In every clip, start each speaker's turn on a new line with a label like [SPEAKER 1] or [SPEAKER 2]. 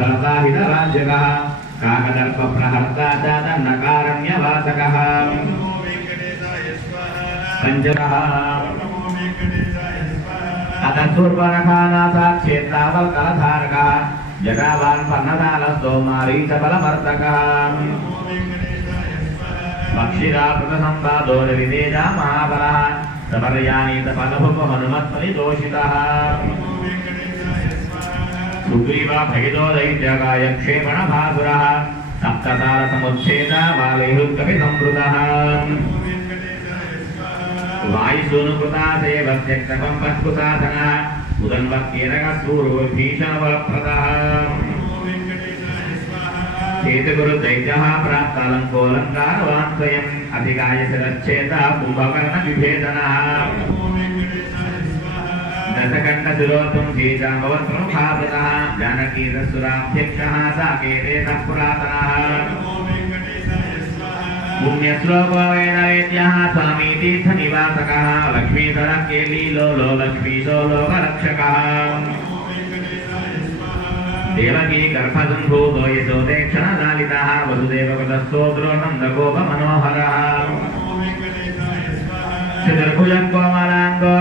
[SPEAKER 1] प्रहता विदवाचकः काकदर्प प्रहर्ता च दण्डकारण्यवाचकः पञ्चकः अतस्तुर्वरखानाथाक्षेत्रावल्कलधारकः जटावान् पर्णदालस्तोमारीचबलवर्तकः पक्षिरापृतसम्पादो निविदेजा महाबलः समर्यानीतफलभुपमनुमत्परिदोषितः సుగ్రీవ భగితోదైత్యకాయ క్షేమణ భాసుర సప్తసార సముచ్ఛేద వాయుకపి సంవృత వాయుసూనుకృతా దేవ్యక్తం పత్కుసాధన ఉదన్వత్యరగ సూరో భీషణవప్రద చేతగురు దైత్య ప్రాప్తాలంకోలంకారవాన్వయం అధికాయ శిరశ్చేత కుంభకర్ణ విభేదన कुम्भकर्णविभेदनः दशकण्ठशिरोत्तम सीतामवत्प्रमुखावृतः जानकीरसुराध्यक्षः साकेतेतः पुरातनः पुण्यश्लोको वेदवेद्यः स्वामीतीर्थनिवासकः लक्ष्मीधरः केलीलोलो लक्ष्मीशो लोकरक्षकः देवकी गर्भसम्भूतो यशोदेक्षणलालितः वसुदेवकृतस्तोत्रो नन्दगोपमनोहरः चतुर्भुजकोमलाङ्गो बलवान्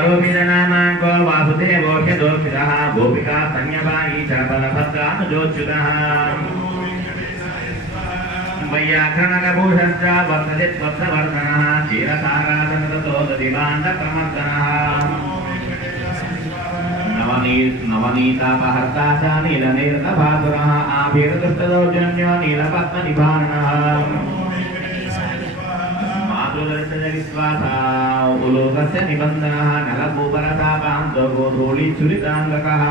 [SPEAKER 1] गर्गारोपितनामाङ्गो वासुदेवो ह्यदोक्षितः गोपिका संयमायी च बलभद्रानुजोच्युतः वैयाकरणकभूषश्च वर्तते त्वत्सवर्धनः क्षीरसारासनतो ददिवान्तप्रमर्दनः नवनी नवनीतापहर्ता च नीलनीर्तभासुरः आभिर्दुष्टदौर्जन्यो नीलपद्मनिभानः ఉలోకస్య నిబంధన నలగోపరతాపాం ధూళీ చురితాంగకః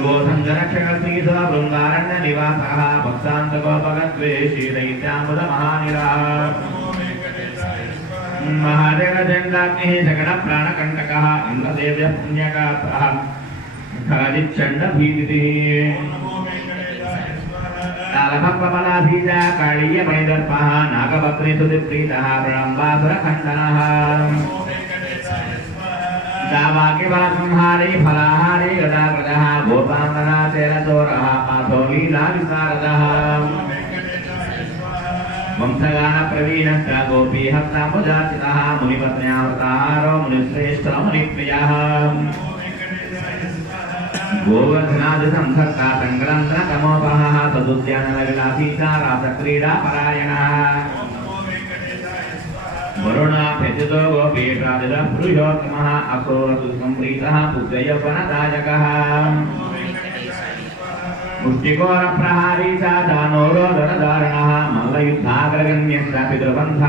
[SPEAKER 1] గోసంగరక్షకీధ బృంగారణ్య నివాసః భక్తాంతకోపగత్వే శ్రీదైత్యామృత మహానిరః మహాజగదండాగ్నిః జగణ ప్రాణకంటకః ఇంద్రదేవ్య పుణ్యకాత్రః तालभक्वनाधीजा काळीयमैदर्पः नागभक्तिसुतिप्रीतः प्रलम्बासुरखण्डनः दावाकिवरसंहारी फलाहारी गदाप्रदः गोपाङ्गना शैलचोरः पाथो लीलाविशारदः वंशगानप्रवीणश्च गोपीहस्ताम्बुजार्चितः मुनिपत्न्यावृतारो मुनिश्रेष्ठ मुनिप्रियः గోవర్ధనాదిసంధత్తాతంగ్రంథమోపహతుద్యానలగలాసీతారాసక్రీడా పరాయణ వరుణా ప్రతితో గోపీషాదిల పురుషోత్తమ అక్రోవతు సంప్రీత పుత్రయవనదాయక ముష్టికోర ప్రహారీ సాధానోరోధన దారుణ మల్లయుద్ధాగ్రగణ్య శాపి ద్రుబంధన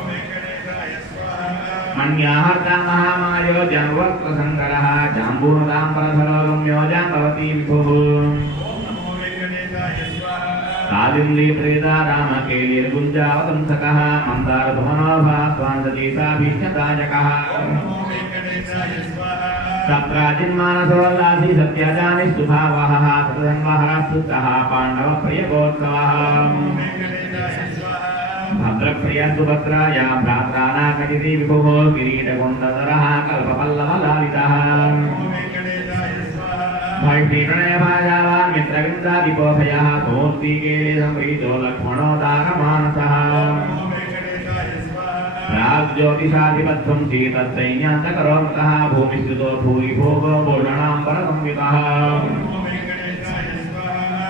[SPEAKER 1] మన్యాహర్తామహామాయో జన్వత్రసంకర జాంబూనదాంబరసలోగమ్యో జాంబవతీ విభుః కాలిందీ ప్రేదా రామకేలిర్గుంజావతంసకః మందారభవనోభా స్వాందజీతా భీష్ణదాయకః సత్రాజిన్మానసోల్లాసి సత్యజాని సుభావహ సతన్వహరస్తుతః పాండవ ప్రియగోత్సవః भद्रप्रियसुभद्राया भ्रात्राणाकजिति विभुः किरीटकुण्डधरः कल्पपल्लवलालितः। भैषीर्णयभाजावान् मित्रविन्दादिपोभयः सोऽस्तीकेले सम्प्रीतो लक्ष्मणो दानमानसः प्राग्ज्योतिषाधिपध्वं भूमिस्थितो भूरिभोगो भूषणाम्बरसंवितः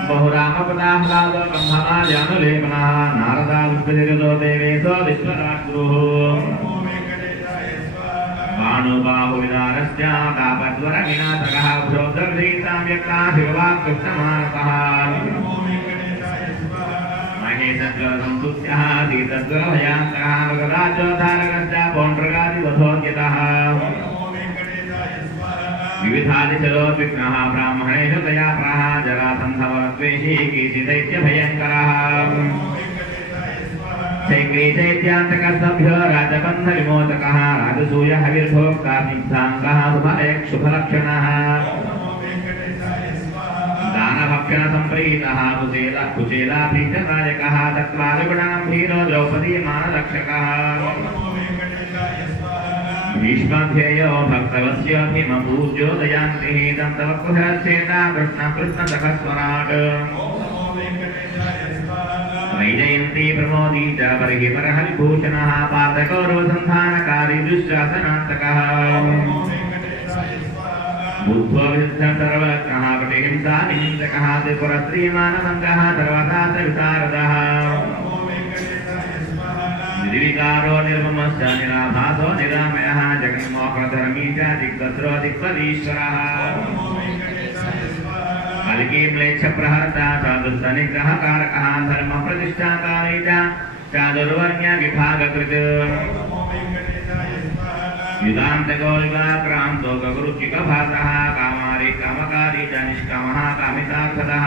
[SPEAKER 1] बहुरामपदाः ब्रह्मणा जनुलेपनाः नार పుష్పజగతో దేవేశో విశ్వరాగ్రో భానుబాహు విదారస్య తాపజ్వర వినాశక భ్రోద్రీతాం యత్నా శివవాన్ కృష్ణమానస మహేశజ్వరసంతుష్య సీతజ్వర భయాంతక మృగరాజోధారకస్య పౌండ్రగాది వధోద్యత వివిధాదిశలోద్విఘ్న బ్రాహ్మణేషు తయా ప్రాహ జరాసంధవ ద్వేషీ కీచిదైత్య భయంకర सभ्यो राजबंध विमोचक राजसूय हविर्भोक्ताभ्यंग शुभलक्षण। दानभक्षण संप्रीत कुशेल कुशेलाभीष्टनायक तत्वाजुगुणाभीरो द्रौपदीमानरक्षक भीष्मध्येयो भक्तवस्य भीमभूज्योदयान्तिः तं तव कुहश्चेता कृष्णकृष्णसखस्वराट् वैजयन्ती प्रमोदी च बर्हि परहरिभूषणः पादकौरवसन्धानकारी दुःशासनान्तकः बुद्ध्वा विद्धः सर्वज्ञः प्रतिहिंसा निहिंसकः त्रिपुरश्रीमानमङ्गः सर्वथा च विशारदः। निर्विकारो निर्ममश्च निराभासो, निरामयः जगन्मोहधर्मी च दिग्गत्रो दिग्पदीश्वरः कीं लेच्छ प्रहर्ता साधुस्तनिग्रहकारकः धर्मप्रतिष्ठाकारे च चादुर्वर्ण्य विभागकृत् युगान्तगौरिकाक्रान्तो गगुरुचिकभासः कामारि कामकारी च निष्कामः कामितार्थतः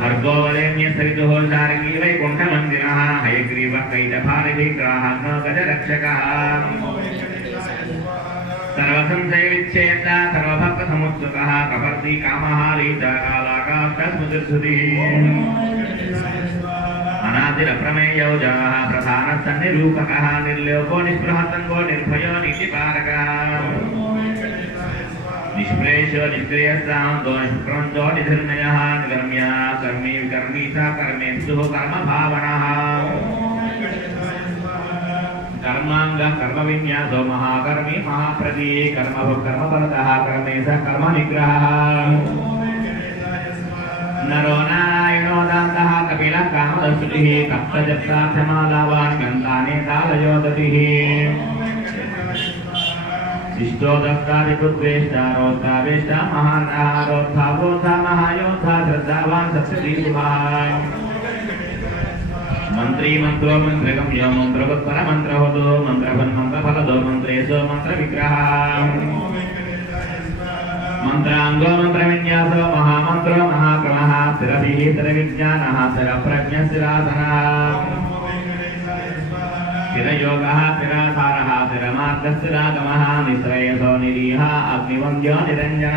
[SPEAKER 1] भर्गोवरेण्य सवितुः शार्गी वैकुण्ठमन्दिरः हयग्रीवः कैतभारिभिग्राहः गजरक्षकः సర్వసంశయవిచ్ఛేద సర్వభక్త సముద్భుత కపర్తి కామహారీజాకాలాకాశుతిర్ధుతి అనాదిరప్రమేయౌ జాహ ప్రధాన నిర్లోకో నిస్పృహతంగో నిర్భయో నితిపారక నిష్ప్రేషో నిష్క్రియస్తాంతో నిష్ప్రంతో నిధర్మయ నిధర్మ్య కర్మీ వికర్మీ స కర్మేందు కర్మ భావన कर्मांग कर्म विन्यासो महाकर्मी महाप्रदीय कर्म कर्म परतः कर्मेश कर्म निग्रह नरो नारायणो दन्तः, कपिल कामदस्तुतिः कप्तजप्तार्थमालावान् गन्तानेतालयो दतिः शिष्टो दत्तादिपुत्रेष्टारोत्तावेष्टा महानारोत्थावोत्था महायोत्था श्रद्धावान् सप्तदीपुभान् మంత్రీ మంత్రో మంత్రకం యో మంత్రోత్తర మంత్రవతో మంత్రఫన్ మంత్రఫలదో మంత్రేశో మంత్ర విగ్రహ మంత్రాంగో మంత్ర విన్యాసో మహామంత్రో మహాక్రమ స్థిరభి స్థిర విజ్ఞాన స్థిర ప్రజ్ఞ స్థిరాసన స్థిరయోగ స్థిరాధార స్థిరమార్గ స్థిరాగమ నిశ్రేయసో నిరీహ అగ్నివంద్యో నిరంజన.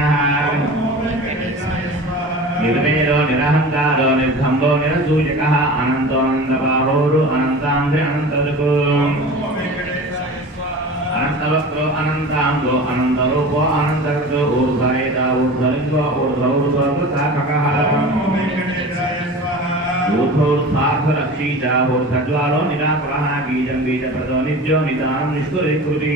[SPEAKER 1] నిర్వేదో నిరహంకారో నిర్గంభో నిరసూయక అనంతో అనంతపారోరు అనంతాంధ్రి అనంతలకు అనంతవక్త్రో అనంతాంగో అనంతరూపో అనంతరతో ఊర్ధ్వైత ఊర్ధ్వలింగో ఊర్ధ్వృతాకక ఊర్ధ్వోర్ధ్వార్థరక్షీత ఊర్ధ్వజ్వాలో నిరాప్రహ బీజం బీజప్రదో నిత్యో నిదానం నిష్కురీకృతి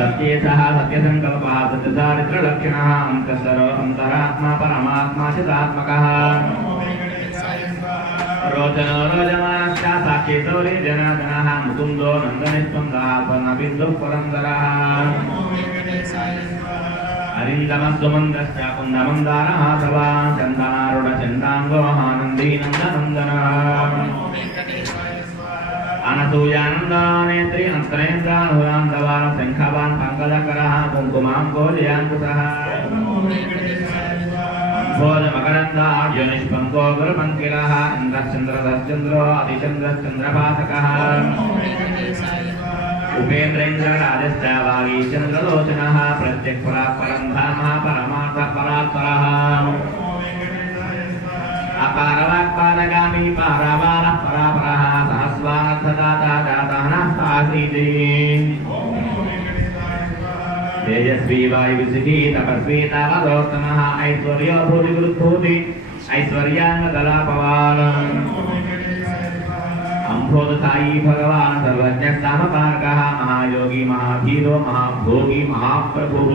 [SPEAKER 1] सत्येतः सत्यसङ्कल्पः सत्यचारित्रलक्षणः अन्तःसरो अन्तरात्मा परमात्मा चिदात्मकः रोचनो रोचमानश्च साक्षितोरे जनार्दनः मुकुन्दो नन्दनिस्पन्दः पन्नबिन्दुः पुरन्दरः अरिन्दमस्वमन्दश्च कुन्दमन्दारः सवा चन्दनारुढचन्दाङ्गो आनन्दी అనసూయానందానేత్రి నత్రయంతానురాంతవాన శంఖవాన్ పంకజకరః కుంకుమాం గోజయాంకుశః భోజమకరందార్యునిష్పంకో గురుపంకిలः ఇంద్రశ్చంద్రశ్చంద్రో అతిచంద్రశ్చంద్రపాసకः ఉపేంద్రేంద్రరాజశ్చ వాగీచంద్రలోచనः ప్రత్యక్పరా పరం ధామः పరమార్థ పరాత్పరः అపారవాక్పారగామి పారావారః పరాపరः తేజస్వీ వాయుసుఖీ తపస్వీ తమదోత్తమ ఐశ్వర్యో భూతి గురుభూతి ఐశ్వర్యాన్న కళాపవాన్ అంభోద సాయి భగవాన్ సర్వజ్ఞ సమపారక మహాయోగి మహాభీరో మహాభోగి మహాప్రభు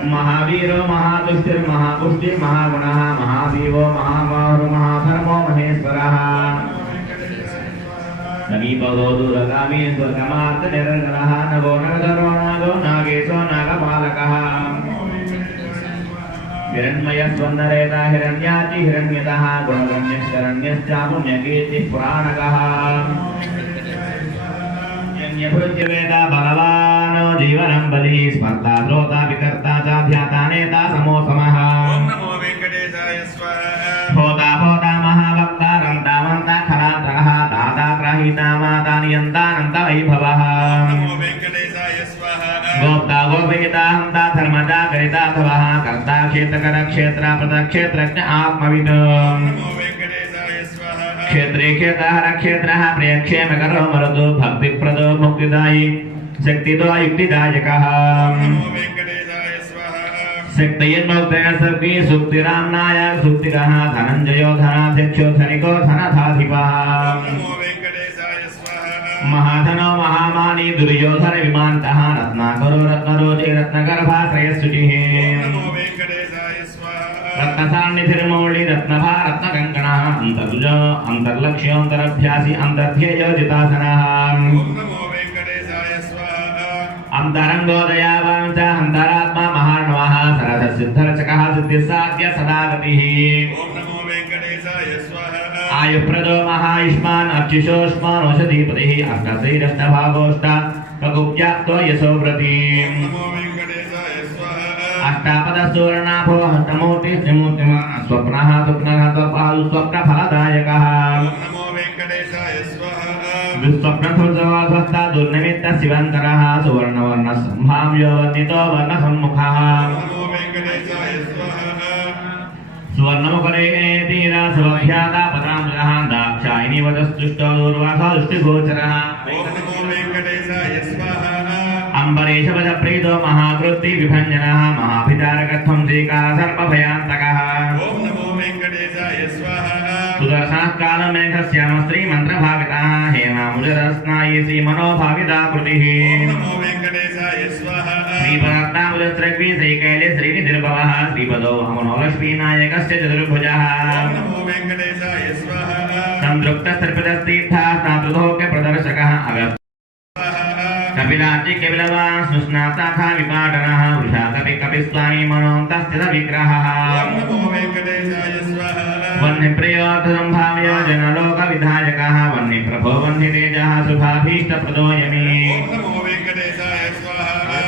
[SPEAKER 1] महाप्रभुः महावीरो महादुष्टिर्महापुष्टिर्महागुणः महादेवो महाबाहुरो महाधर्मो महेश्वरः समीपगो दूरगामी स्वर्गमार्गनिर्गणः नगो नगधरो नागो नागेशो नागपालकः हिरण्मयस्वन्दरेता हिरण्याति हिरण्यतः गुणगण्यश्चरण्यश्चापुण्यकीर्तिः पुराणकः यज्ञभृत्यवेदा भगवान् जीवनं बली स्पर्धा श्रोता विकर्ता च ध्याता नेता समो समः होता होता महावक्ता रन्तावन्ता खलात्रः दाता ग्रहीता माता नियन्तानन्त वैभवः गोप्ता गोपयिता हन्ता धर्मदा गरिता भवः कर्ता क्षेत्रकर क्षेत्र प्रदक्षेत्रज्ञ आत्मवित् क्षेत्रे क्षेत्रहर क्षेत्रः प्रेक्षे मकरो मरुदो भक्तिप्रदो मुक्तिदायी शक्तिनो युक्तिदायकः शक्तयन्नोक्तया सर्वे सुक्तिराम्नाय सुक्तिरः धनञ्जयो धनाध्यक्षो धनिको धनधाधिपः महाधनो महामानी दुर्योधन विमानतः रत्नाकरो रत्नरोजे रत्नगर्भाश्रयस्तुतिः रत्नसान्निधिर्मौळि रत्नभा रत्नकङ्कणः अन्तर्ज अन्तर्लक्ष्योऽन्तरभ्यासि अन्तर्ध्ययोजितासनः। అంతరంగోదయావాంచ అంతరాత్మ మహానవ సరద సిద్ధరచక సిద్ధిసాధ్య సదాగతి ఆయుప్రదో మహాయుష్మాన్ అర్చిషోష్మాన్ ఓషధీపతి అష్టశ్రీరష్టభాగోష్ట కగుప్యాప్తో యశోవ్రతి అష్టాపదూర్ణాభో హస్తమూర్తి త్రిమూర్తి స్వప్న స్వప్న ఫలదాయక विश्वप्रथमसमाधस्ता दुर्निमित्तः शिवन्तरः सुवर्णवर्णः सम्भाव्यो वर्णितो वर्णसम्मुखः सुवर्णमुखरेतीरासुभ्यादापदाम्बरः दाक्षायिनी वदस्तुष्टो दूर्वासो दृष्टिगोचरः अम्बरीशपदप्रीतो महाकृत्ति विभञ्जनः महाभितारकत्वं श्रीकारसर्पभयान् साक्षात्कार मेघ श्याम श्री मंत्र भाविता हेमा मुजरस्नाये श्री मनोभाविता कृति श्रीभक्ताबुजस्रग्विशैकैले श्रीपदो हमनोलक्ष्मीनायकस्य चतुर्भुजः संतृप्तसर्पदस्तीर्थास्नातृतोक्यप्रदर्शकः अगत् कपिलाचि कपिलवा सुस्नाताथा विपाटनः कपि कपिस्वामी मनोन्तस्य विग्रह वह्निप्रियोऽर्थं भावयो जनलोकविधायकः वह्निप्रभो वह्नितेजः शुभाभीष्टप्रदो यमे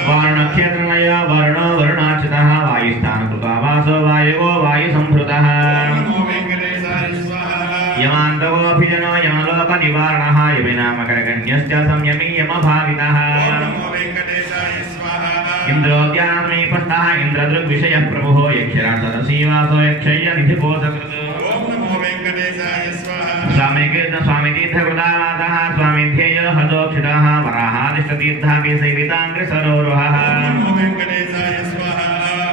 [SPEAKER 1] वारुणक्षेत्रमयो वरुणो वरुणाच्युतः वायुस्थानकृतो वासो वायवो वायुसम्भृतः यमान्तवोऽभिजनो यमलोकनिवारणः यमिनामकरगण्यश्च संयमी यमभावितः इन्द्रोद्यानमे पस्तः इन्द्रदृग्विषयः प्रभुः यक्षरासदसीवासो यक्षय्य निधिबोधकृत् स्वामी कृष्ण स्वामी तीर्थ स्वामीकृत स्वामितीर्थकृतानाथः स्वामिध्येय हतोक्षितः वराहादिष्टतीर्थापि सैविताङ्ग्रिसरोरुहः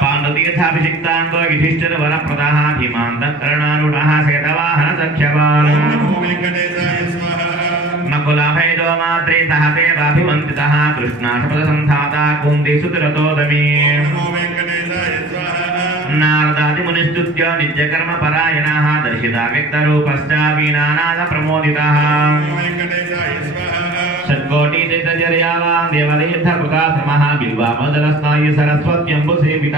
[SPEAKER 1] पाण्डुतीर्थाभिषिक्ताङ्गो युधिष्ठिरवरप्रदाः धीमान्तकरणारूढः सेतवाहनसख्यवान् मकुलाभैरोमात्रेतः देवाभिवन्दितः कृष्णाशपदसन्धाता कुन्दिसुतिरतोदमी। నారదాది మునిస్తుత్య నిత్యకర్మ పరాయణ దర్శిత వ్యక్తరూపశ్చ వీణానాద ప్రమోదిత షట్కోటి చైతన్యర్యావా దేవదేర్థ కృతాశ్రమ బిల్వామదలస్థాయి సరస్వత్యంబు సేవిత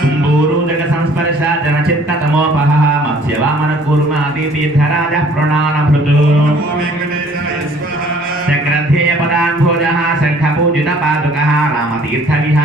[SPEAKER 1] కుంభూరు జగ సంస్పర్శ జనచిత్త తమోపహ మత్స్యవామన కూర్మ